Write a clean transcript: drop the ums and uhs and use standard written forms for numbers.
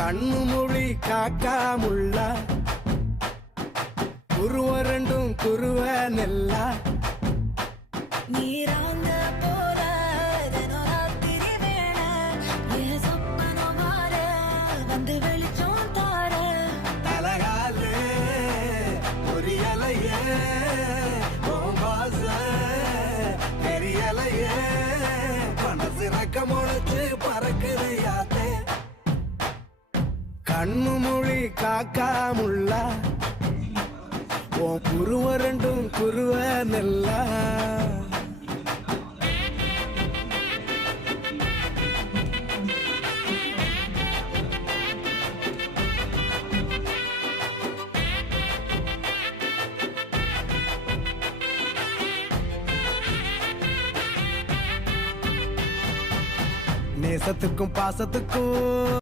கண்ணு மொழி காக்காமுள்ள குருவ ரெண்டும் குருவ நெல்லா நீராங்க போல தினராத்திரி வேண என் சொப்பனோ மாற வந்து வெளிச்சம் தார தலகாலே பொரியலையே ஓம்பாச பெரியலையே மனசு ரக்க முளைச்சு பறக்குது யாத்தே கண்ணு மொழி காக்காமுள்ள உன் குருவ ரெண்டும் குருவ நெல்லா நேசத்துக்கும் பாசத்துக்கும்